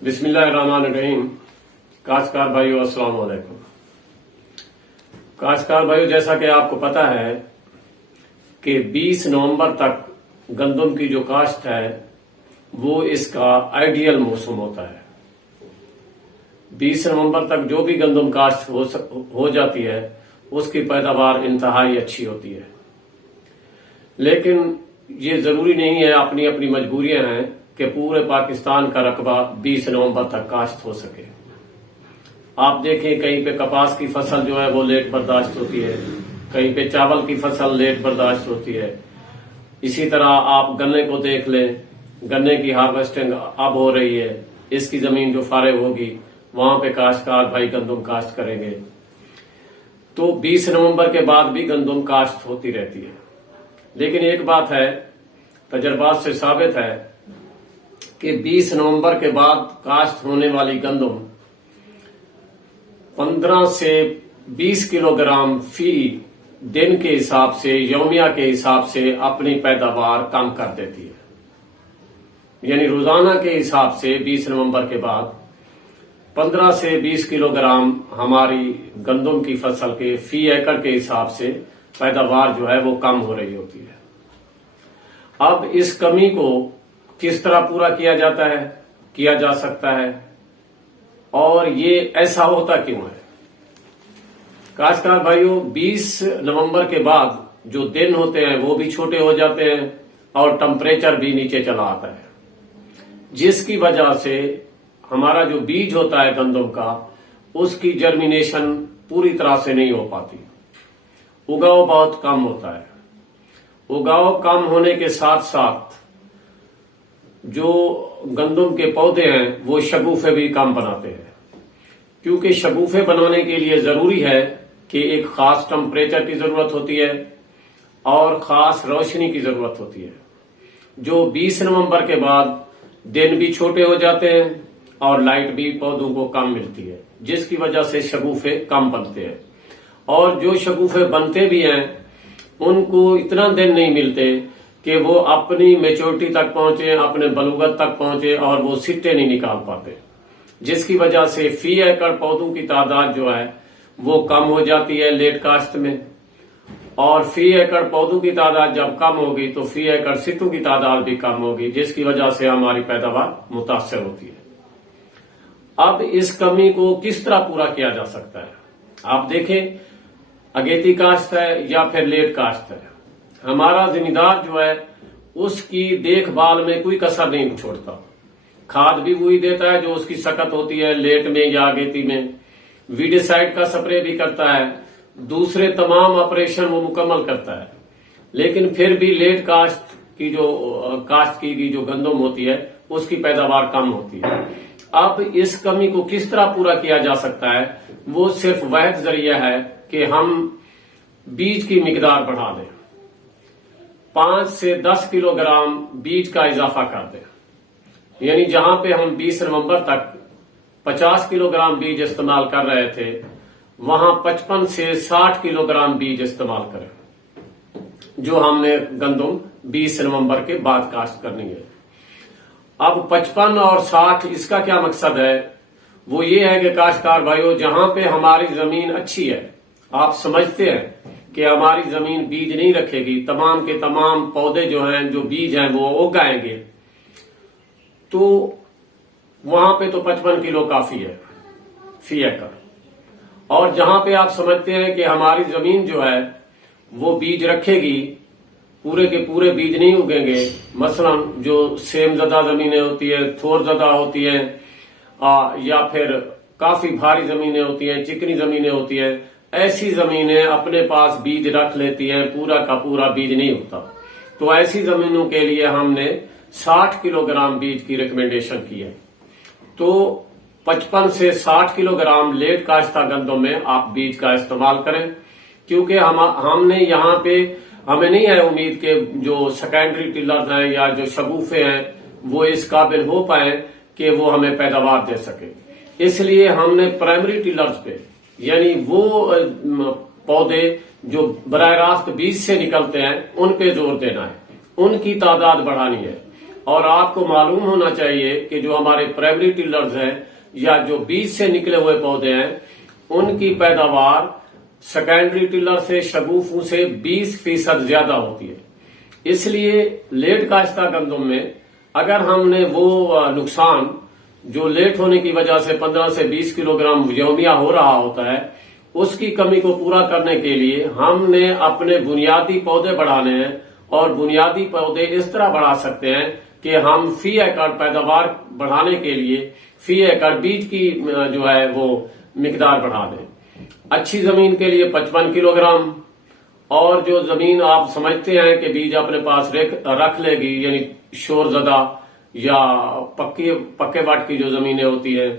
बिस्मिल्लाहिर्रहमानिर्रहीम। काश्तकार भाइयों अस्सलाम वालेकुम। काश्तकार भाइयों, जैसा कि आपको पता है कि 20 नवंबर तक गंदम की जो काश्त है वो इसका आइडियल मौसम होता है। 20 नवंबर तक जो भी गंदम काश्त हो जाती है उसकी पैदावार इंतहाई अच्छी होती है, लेकिन ये जरूरी नहीं है, अपनी अपनी मजबूरियां हैं कि पूरे पाकिस्तान का रकबा 20 नवंबर तक काश्त हो सके। आप देखें, कहीं पे कपास की फसल जो है वो लेट बर्दाश्त होती है, कहीं पे चावल की फसल लेट बर्दाश्त होती है। इसी तरह आप गन्ने को देख लें, गन्ने की हार्वेस्टिंग अब हो रही है, इसकी जमीन जो फारिग होगी वहां पे काश्तकार भाई गंदम काश्त करेंगे। तो 20 नवंबर के बाद भी गंदम काश्त होती रहती है, लेकिन एक बात है, तजर्बात से साबित है कि 20 नवंबर के बाद काश्त होने वाली गंदम 15 से 20 किलोग्राम फी दिन के हिसाब से, यौमिया के हिसाब से अपनी पैदावार कम कर देती है। यानी रोजाना के हिसाब से 20 नवंबर के बाद 15 से 20 किलोग्राम हमारी गंदम की फसल के फी एकड़ के हिसाब से पैदावार जो है वो कम हो रही होती है। अब इस कमी को किस तरह पूरा किया जा सकता है और ये ऐसा होता क्यों है? काश्तकार भाइयों, 20 नवंबर के बाद जो दिन होते हैं वो भी छोटे हो जाते हैं और टेम्परेचर भी नीचे चला आता है, जिसकी वजह से हमारा जो बीज होता है गंदम का, उसकी जर्मिनेशन पूरी तरह से नहीं हो पाती। उगाव बहुत कम होता है। उगाव कम होने के साथ साथ जो गंदम के पौधे हैं वो शगुफे भी कम बनाते हैं, क्योंकि शगुफे बनाने के लिए जरूरी है कि एक खास टेम्परेचर की जरूरत होती है और खास रोशनी की जरूरत होती है। जो 20 नवंबर के बाद दिन भी छोटे हो जाते हैं और लाइट भी पौधों को कम मिलती है, जिसकी वजह से शगुफे कम बनते हैं। और जो शगुफे बनते भी हैं उनको इतना दिन नहीं मिलते कि वो अपनी मेच्योरिटी तक पहुंचे, अपने बलूगत तक पहुंचे, और वो सिट्टे नहीं निकाल पाते, जिसकी वजह से फी एकड़ पौधों की तादाद जो है वो कम हो जाती है लेट काश्त में। और फी एकड़ पौधों की तादाद जब कम होगी तो फी एकड़ सिट्टों की तादाद भी कम होगी, जिसकी वजह से हमारी पैदावार मुतासर होती है। अब इस कमी को किस तरह पूरा किया जा सकता है? आप देखें, अगेती काश्त है या फिर लेट काश्त है, हमारा जिम्मेदार जो है उसकी देखभाल में कोई कसर नहीं छोड़ता। खाद भी वही देता है जो उसकी सकत होती है लेट में या अगेती में, वीडिसाइड का स्प्रे भी करता है, दूसरे तमाम ऑपरेशन वो मुकम्मल करता है, लेकिन फिर भी लेट काश्त की जो गंदम होती है उसकी पैदावार कम होती है। अब इस कमी को किस तरह पूरा किया जा सकता है? वो सिर्फ वह जरिया है कि हम बीज की मिकदार बढ़ा दें, 5 से 10 किलोग्राम बीज का इजाफा कर दें। यानी जहां पे हम 20 नवंबर तक 50 किलोग्राम बीज इस्तेमाल कर रहे थे, वहां 55 से 60 किलोग्राम बीज इस्तेमाल करें, जो हमने गंदम 20 नवंबर के बाद काश्त करनी है। अब 55 और 60, इसका क्या मकसद है? वो ये है कि काश्तकार भाइयों, जहां पे हमारी जमीन अच्छी है, आप समझते हैं कि हमारी जमीन बीज नहीं रखेगी, तमाम के तमाम पौधे जो हैं, जो बीज हैं वो उगाएंगे, तो वहां पे तो 55 किलो काफी है फी एकड़। और जहां पे आप समझते हैं कि हमारी जमीन जो है वो बीज रखेगी, पूरे के पूरे बीज नहीं उगेंगे, मसलन जो सेम ज़दा जमीनें होती है, थोर ज़दा होती है, या फिर काफी भारी जमीनें होती हैं, चिकनी जमीनें होती है, ऐसी जमीनें अपने पास बीज रख लेती हैं, पूरा का पूरा बीज नहीं होता। तो ऐसी जमीनों के लिए हमने 60 किलोग्राम बीज की रिकमेंडेशन की है। तो 55 से 60 किलोग्राम लेट काश्ता गंदम में आप बीज का इस्तेमाल करें, क्योंकि हमने यहाँ पे, हमें नहीं है उम्मीद कि जो सेकेंडरी टिलर्स हैं या जो शगुफे हैं वो इस काबिल हो पाए कि वो हमें पैदावार दे सके। इसलिए हमने प्राइमरी टिलर्स पे, यानी वो पौधे जो बराह रास्त बीज से निकलते हैं, उन पे जोर देना है, उनकी तादाद बढ़ानी है। اور آپ کو معلوم ہونا چاہیے کہ جو ہمارے پرائمری ٹلرز ہیں یا جو بیج سے نکلے ہوئے پودے ہیں ان کی پیداوار سیکنڈری ٹلر سے شگوفوں سے 20% زیادہ ہوتی ہے. اس لیے لیٹ کاشتہ گندم میں اگر ہم نے وہ نقصان جو لیٹ ہونے کی وجہ سے 15 سے 20 کلو گرام یومیہ ہو رہا ہوتا ہے اس کی کمی کو پورا کرنے کے لیے ہم نے اپنے بنیادی پودے بڑھانے ہیں. اور بنیادی پودے اس طرح بڑھا سکتے ہیں کہ ہم فی ایکڑ پیداوار بڑھانے کے لیے فی ایکڑ بیج کی جو ہے وہ مقدار بڑھا دیں. اچھی زمین کے لیے 55 کلو گرام، اور جو زمین آپ سمجھتے ہیں کہ بیج اپنے پاس رکھ لے گی، یعنی شور زدہ یا پکے واٹ کی جو زمینیں ہوتی ہیں،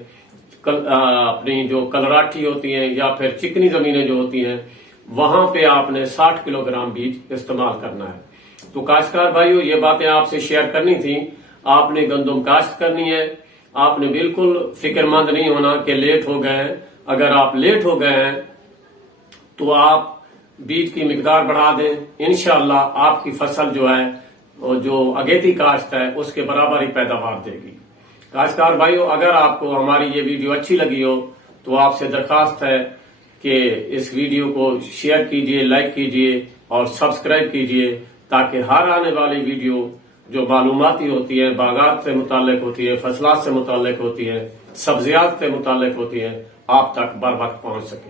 اپنی جو کلراٹھی ہوتی ہیں یا پھر چکنی زمینیں جو ہوتی ہیں، وہاں پہ آپ نے 60 کلو گرام بیج استعمال کرنا ہے. تو کاشتکار بھائیو، یہ باتیں آپ سے شیئر کرنی تھی. آپ نے گندم کاشت کرنی ہے، آپ نے بالکل فکر مند نہیں ہونا کہ لیٹ ہو گئے ہیں. اگر آپ لیٹ ہو گئے ہیں تو آپ بیج کی مقدار بڑھا دیں، انشاءاللہ آپ کی فصل جو ہے جو اگیتی کاشت ہے اس کے برابر ہی پیداوار دے گی. کاشتکار بھائیو، اگر آپ کو ہماری یہ ویڈیو اچھی لگی ہو تو آپ سے درخواست ہے کہ اس ویڈیو کو شیئر کیجئے، لائک کیجئے اور سبسکرائب کیجئے، تاکہ ہر آنے والی ویڈیو جو معلوماتی ہوتی ہے، باغات سے متعلق ہوتی ہے، فصلات سے متعلق ہوتی ہے، سبزیات سے متعلق ہوتی ہے، آپ تک بر وقت پہنچ سکے.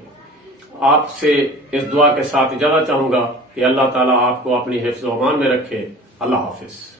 آپ سے اس دعا کے ساتھ اجازت چاہوں گا کہ اللہ تعالیٰ آپ کو اپنی حفظ و امان میں رکھے. اللہ حافظ.